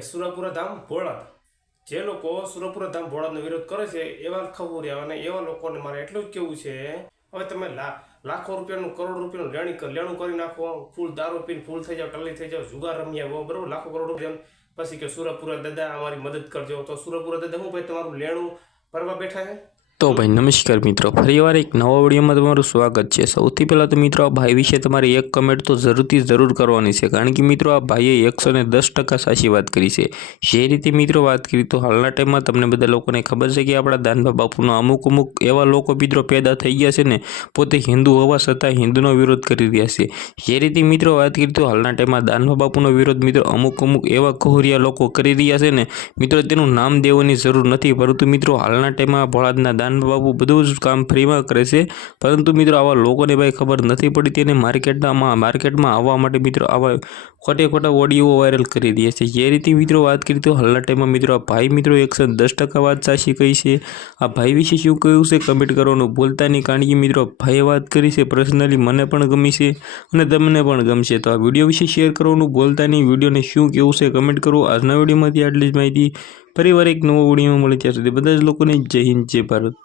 સુરપુરા ધામ ભોળાદ જે લોકો સુરપુરા ધામ ભોળાદનો વિરોધ કરે છે એવા ખબુરિયા અને એવા લોકોને મારે એટલું જ કેવું છે, હવે તમે લાખો રૂપિયાનું કરોડ રૂપિયાનું લેણું કરી નાખો, ફૂલ દારૂ પીને ફૂલ થઈ જાવ, ટલ્લી થઈ જાવ, જુગાર રમ્યા હો, બરોબર, લાખો કરોડ રૂપિયા, પછી કે સુરપુરા દાદા અમારી મદદ કરજો, તો સુરપુરા દાદા હું ભાઈ તમારું લેણું ભરવા બેઠા છે? તો ભાઈ નમસ્કાર મિત્રો, ફરીવાર એક નવા વિડીયોમાં તમારું સ્વાગત છે। સૌથી પહેલાં તો મિત્રો, આ ભાઈ વિશે તમારે એક કમેન્ટ તો જરૂર કરવાની છે, કારણ કે મિત્રો આ ભાઈએ 110% સાચી વાત કરી છે। જે રીતે મિત્રો વાત કરી તો હાલના ટાઈમમાં તમને બધા લોકોને ખબર છે કે આપણા દાનબા બાપુના અમુક એવા લોકો મિત્રો પેદા થઈ ગયા છે ને, પોતે હિન્દુ હોવા છતાં હિન્દુનો વિરોધ કરી રહ્યા છે। જે રીતે મિત્રો વાત કરી તો હાલના ટાઈમમાં દાનબા બાપુનો વિરોધ મિત્રો અમુક એવા ખોહરિયા લોકો કરી રહ્યા છે ને મિત્રો, તેનું નામ દેવાની જરૂર નથી, પરંતુ મિત્રો હાલના ટાઈમમાં ભોળાદના બાપુ બધું જ કામ ફ્રીમાં કરે છે, પરંતુ મિત્રો આવા લોકોને ભાઈ ખબર નથી પડતી અને માર્કેટમાં આવવા માટે મિત્રો આવા ખોટા ઓડિયો વાયરલ કરી રહ્યા છે। જે રીતે મિત્રો વાત કરી તો હાલના ટાઈમમાં મિત્રો આ ભાઈ મિત્રો 110% વાત સાચી કહી છે। આ ભાઈ વિશે શું કહ્યું છે કમેન્ટ કરવાનું ભૂલતા નહીં, કારણ કે મિત્રો ભાઈએ વાત કરી છે પર્સનલી મને પણ ગમી છે અને તમને પણ ગમશે, તો આ વિડીયો વિશે શેર કરવાનું ભૂલતા નહીં। વિડીયોને શું કેવું છે કમેન્ટ કરો। આજના વિડીયોમાંથી આટલી જ માહિતી, ફરીવાર એક નવો વિડીયો મળે ત્યાં સુધી બધા જ લોકોને જય હિન્દ જય ભારત।